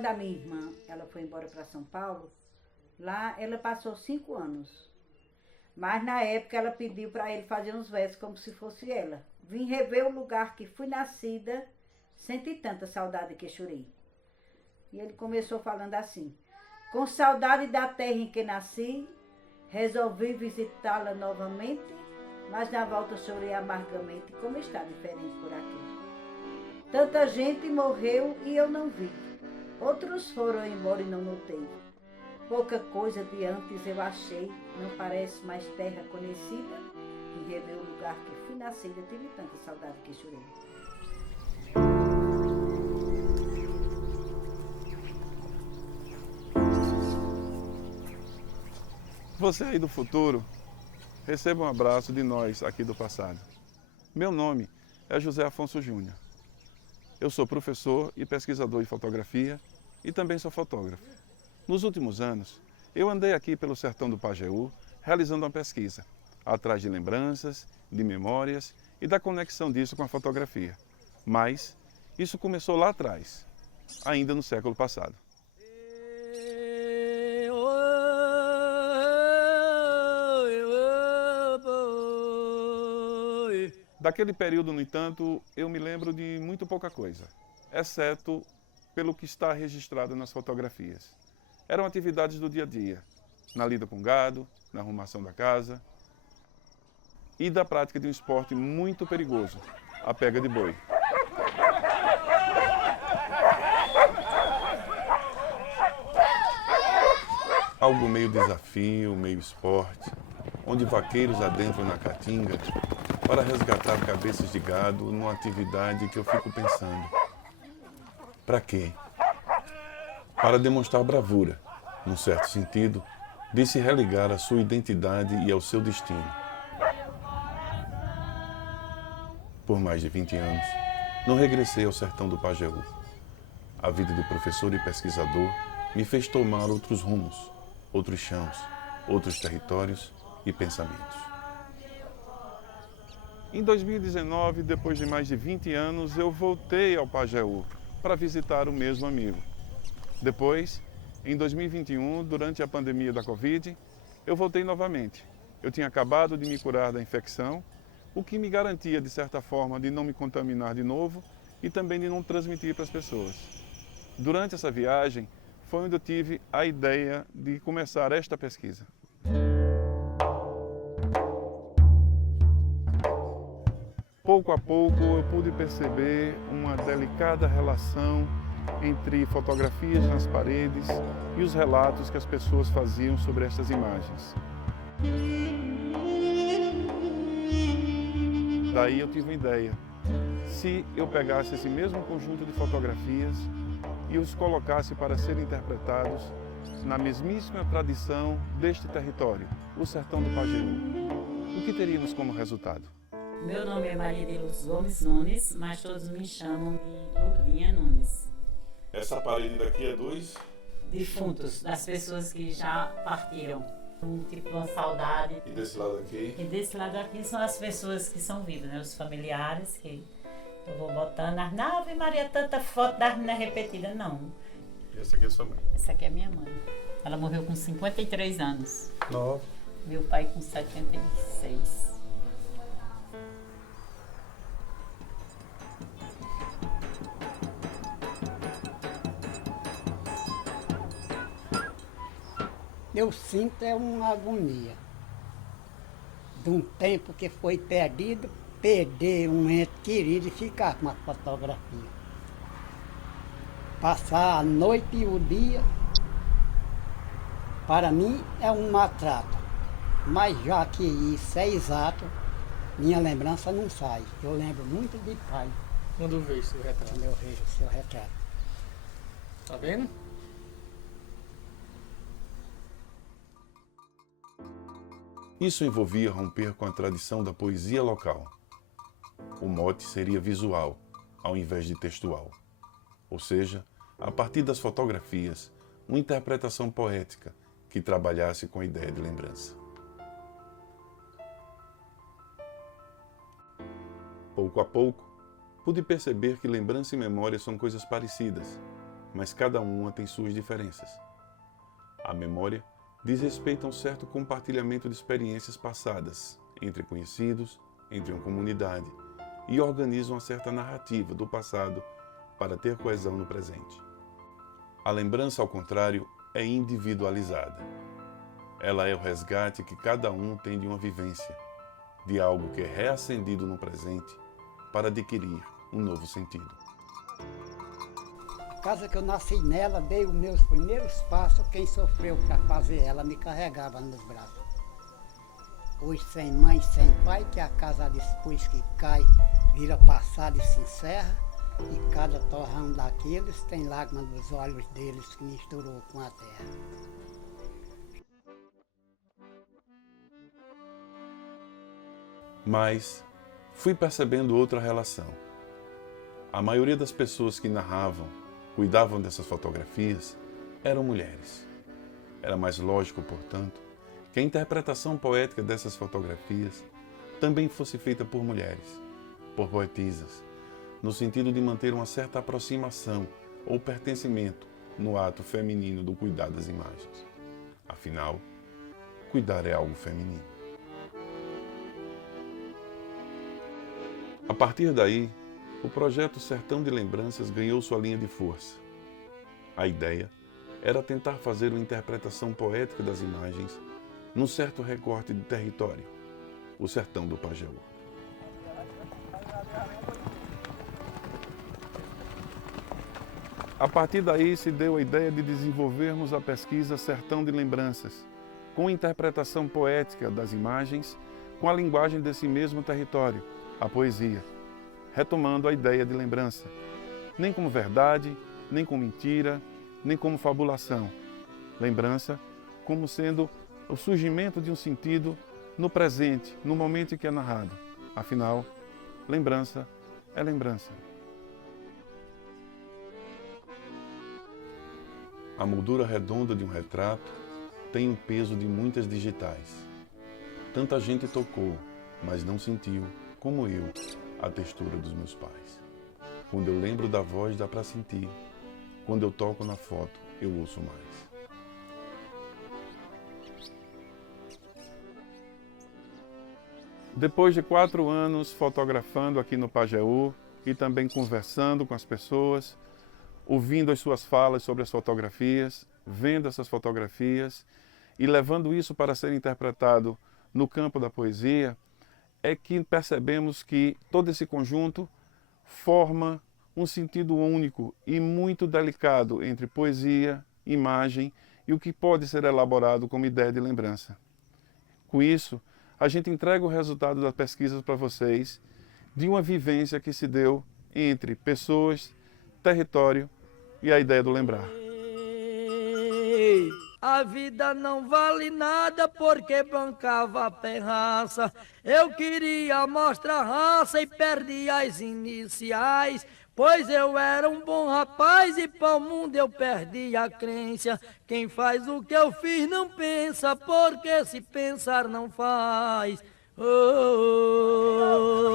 quando a minha irmã ela foi embora para São Paulo, lá ela passou 5 anos. Mas na época ela pediu para ele fazer uns versos como se fosse ela. Vim rever o lugar que fui nascida, senti tanta saudade que chorei. E ele começou falando assim: com saudade da terra em que nasci, resolvi visitá-la novamente, mas na volta chorei amargamente, como está diferente por aqui. Tanta gente morreu e eu não vi, outros foram embora e não notei. Pouca coisa de antes eu achei, não parece mais terra conhecida, e rever o lugar que fui nascida, tive tanta saudade que chorei. Você aí do futuro, receba um abraço de nós aqui do passado. Meu nome é José Afonso Júnior. Eu sou professor e pesquisador em fotografia e também sou fotógrafo. Nos últimos anos, eu andei aqui pelo sertão do Pajeú realizando uma pesquisa, atrás de lembranças, de memórias e da conexão disso com a fotografia. Mas isso começou lá atrás, ainda no século passado. Daquele período, no entanto, eu me lembro de muito pouca coisa, exceto pelo que está registrado nas fotografias. Eram atividades do dia a dia, na lida com gado, na arrumação da casa e da prática de um esporte muito perigoso, a pega de boi. Algo meio desafio, meio esporte, onde vaqueiros adentram na caatinga para resgatar cabeças de gado numa atividade que eu fico pensando. Para quê? Para demonstrar bravura, num certo sentido, de se religar à sua identidade e ao seu destino. Por mais de 20 anos, não regressei ao sertão do Pajeú. A vida de professor e pesquisador me fez tomar outros rumos, outros chãos, outros territórios e pensamentos. Em 2019, depois de mais de 20 anos, eu voltei ao Pajeú para visitar o mesmo amigo. Depois, em 2021, durante a pandemia da Covid, eu voltei novamente. Eu tinha acabado de me curar da infecção, o que me garantia, de certa forma, de não me contaminar de novo e também de não transmitir para as pessoas. Durante essa viagem, foi onde eu tive a ideia de começar esta pesquisa. Pouco a pouco eu pude perceber uma delicada relação entre fotografias nas paredes e os relatos que as pessoas faziam sobre estas imagens. Daí eu tive uma ideia. Se eu pegasse esse mesmo conjunto de fotografias e os colocasse para serem interpretados na mesmíssima tradição deste território, o sertão do Pajeú, o que teríamos como resultado? Meu nome é Maria de Luz Gomes Nunes, mas todos me chamam de Lourdinha Nunes. Essa parede daqui é dos Defuntos, das pessoas que já partiram. Tipo uma saudade. E desse lado aqui? E desse lado aqui são as pessoas que são vivas, né? Os familiares que eu vou botando. Ave Maria, tanta foto das meninas repetidas, não. E essa aqui é sua mãe? Essa aqui é minha mãe. Ela morreu com 53 anos. Nova. Meu pai com 76. Eu sinto uma agonia de um tempo que foi perdido, perder um ente querido e ficar com uma fotografia. Passar a noite e o dia, para mim é um maltrato. Mas já que isso é exato, minha lembrança não sai. Eu lembro muito de pai. Quando eu vejo seu retrato. Quando eu vejo o seu retrato. Tá vendo? Isso envolvia romper com a tradição da poesia local. O mote seria visual, ao invés de textual. Ou seja, a partir das fotografias, uma interpretação poética que trabalhasse com a ideia de lembrança. Pouco a pouco, pude perceber que lembrança e memória são coisas parecidas, mas cada uma tem suas diferenças. A memória diz respeito a um certo compartilhamento de experiências passadas entre conhecidos, entre uma comunidade, e organiza uma certa narrativa do passado para ter coesão no presente. A lembrança, ao contrário, é individualizada. Ela é o resgate que cada um tem de uma vivência, de algo que é reacendido no presente para adquirir um novo sentido. A casa que eu nasci nela, dei os meus primeiros passos, quem sofreu para fazer ela me carregava nos braços. Hoje sem mãe, sem pai, que a casa depois que cai, vira passado e se encerra, e cada torrão daqueles tem lágrimas nos olhos deles que misturou com a terra. Mas fui percebendo outra relação. A maioria das pessoas que narravam, cuidavam dessas fotografias, eram mulheres. Era mais lógico, portanto, que a interpretação poética dessas fotografias também fosse feita por mulheres, por poetisas, no sentido de manter uma certa aproximação ou pertencimento no ato feminino do cuidar das imagens. Afinal, cuidar é algo feminino. A partir daí, o projeto Sertão de Lembranças ganhou sua linha de força. A ideia era tentar fazer uma interpretação poética das imagens num certo recorte de território, o sertão do Pajeú. A partir daí se deu a ideia de desenvolvermos a pesquisa Sertão de Lembranças, com interpretação poética das imagens, com a linguagem desse mesmo território, a poesia, retomando a ideia de lembrança, nem como verdade, nem como mentira, nem como fabulação. Lembrança como sendo o surgimento de um sentido no presente, no momento em que é narrado. Afinal, lembrança é lembrança. A moldura redonda de um retrato tem o peso de muitas digitais. Tanta gente tocou, mas não sentiu, como eu, a textura dos meus pais. Quando eu lembro da voz, dá para sentir. Quando eu toco na foto, eu ouço mais. Depois de 4 anos fotografando aqui no Pajeú e também conversando com as pessoas, ouvindo as suas falas sobre as fotografias, vendo essas fotografias e levando isso para ser interpretado no campo da poesia, é que percebemos que todo esse conjunto forma um sentido único e muito delicado entre poesia, imagem e o que pode ser elaborado como ideia de lembrança. Com isso, a gente entrega o resultado das pesquisas para vocês de uma vivência que se deu entre pessoas, território e a ideia do lembrar. A vida não vale nada porque bancava a perraça. Eu queria mostrar raça e perdi as iniciais. Pois eu era um bom rapaz e para o mundo eu perdi a crença. Quem faz o que eu fiz não pensa, porque se pensar não faz. Oh, oh, oh.